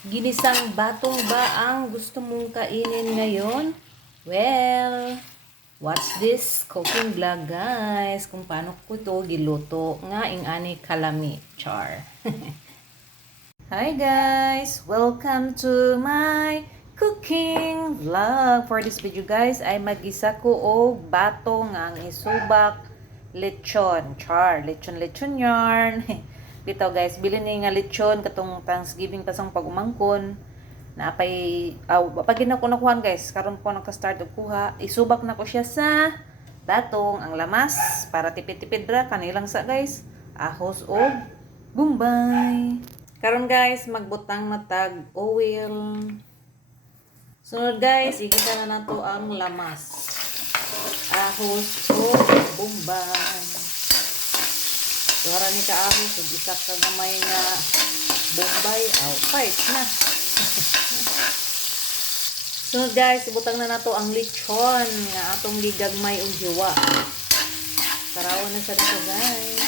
Ginisang batong ba ang gusto mong kainin ngayon? Well, watch this cooking vlog guys. Kung paano ko ito giluto nga ing ani kalami. Char. Hi guys! Welcome to my cooking vlog. For this video guys, ay magisa ko og bato nga ang isubak lechon. Char, lechon yarn. Bitaw guys, bilin ni nga lechon katong Thanksgiving pasang pag-umangkon. Napay pag ko nakuhan guys, karon po nagka-start og kuha. Isubak na ko siya sa batong ang lamas para tipid-tipid ra kanilang sa guys. Ahos og bombay. Karon guys, magbutang matag oil. Sunod guys, igisa na nato ang lamas. Ahos o bombay. Suhara ni kaahos, ug isa ka gamay nga bombay, fight na. Sunod guys, ibutang na nato ang lechon nga atong ligagmay og hiwa. Tarawan na sa nato guys.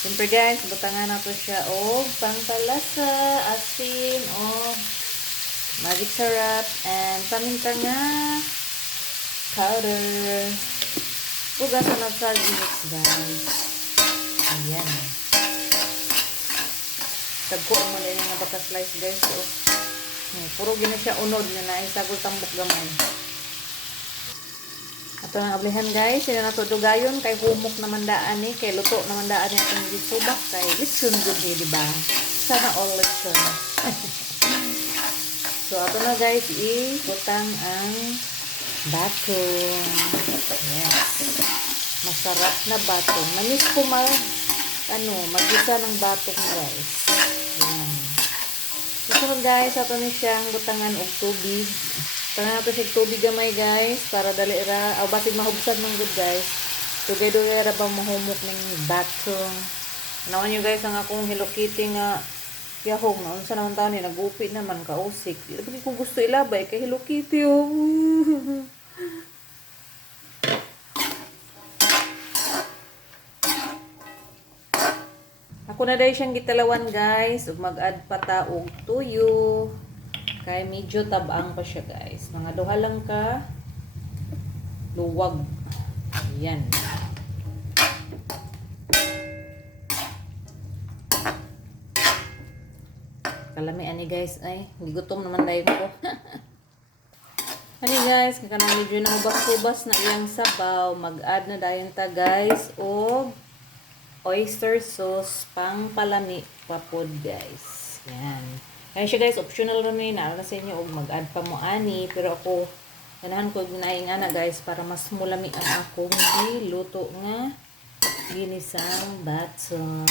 Siyempre guys, butangan nato siya og pangtalasa, asin, o magic syrup, and paminta nga powder. Ugasan nato sa mix guys. Ayan. Tagko ang mali nga bata slice guys. So, puro gina siya unod nga na isagol tambok gamay. Ato nang ablihan guys, sila na to dugayon kay humok naman daan ni, kay luto naman daan ni atong gisubak kay lechon good di ba? Sana all lechon. So ato na guys, ibutang ang batong. Yes. Masarap na batong. Manis ko magisa ng batong guys. Yan. Susunod guys, ato ni siyang butangan og tubig. Tangan nato siya tubig gamay guys para dali ra o basig mahubsan man good guys. Tugay-dugay ra ba mahumok ning batong. Naon niyo guys ang akong Hello Kitty nga yahong na unsa naman taon ni nagupi naman kausik. Di ko gusto ilabay kay Hello Kitty oh. Ako na dahil siyang gitalawan guys ug mag-add pa ta og tuyo. Kaya medyo tabang pa siya guys. Mga duha lang ka luwag. Ayan. Kalami ani guys ay gigutom naman dahil ko. Ani guys, kaya kanang medyo na hubas-hubas na iyang sabaw. Mag-add na dayon ta guys og oyster sauce pang palami papod guys. Yan. Kaya siya guys, optional rin yun. Naala sa inyo, mag-add pa mo ani. Pero ako, ganahan ko ginaing ana guys, para mas mulami ang akong luto nga ginisang batong.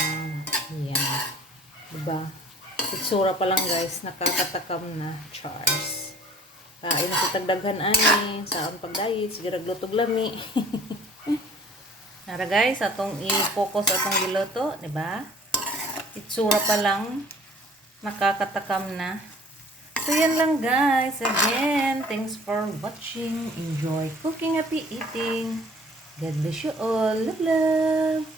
Yan. Diba? Itsura pa lang guys, nakakatakam na. Chars. Kain sa tagdaghan ani, saan pag-diet, sige raglutog lami. Nara guys, atong i-focus atong giluto, diba? Itsura pa lang. Nakakatakam na. So, yan lang guys. Again, thanks for watching. Enjoy cooking, happy eating. God bless you all. Love, love.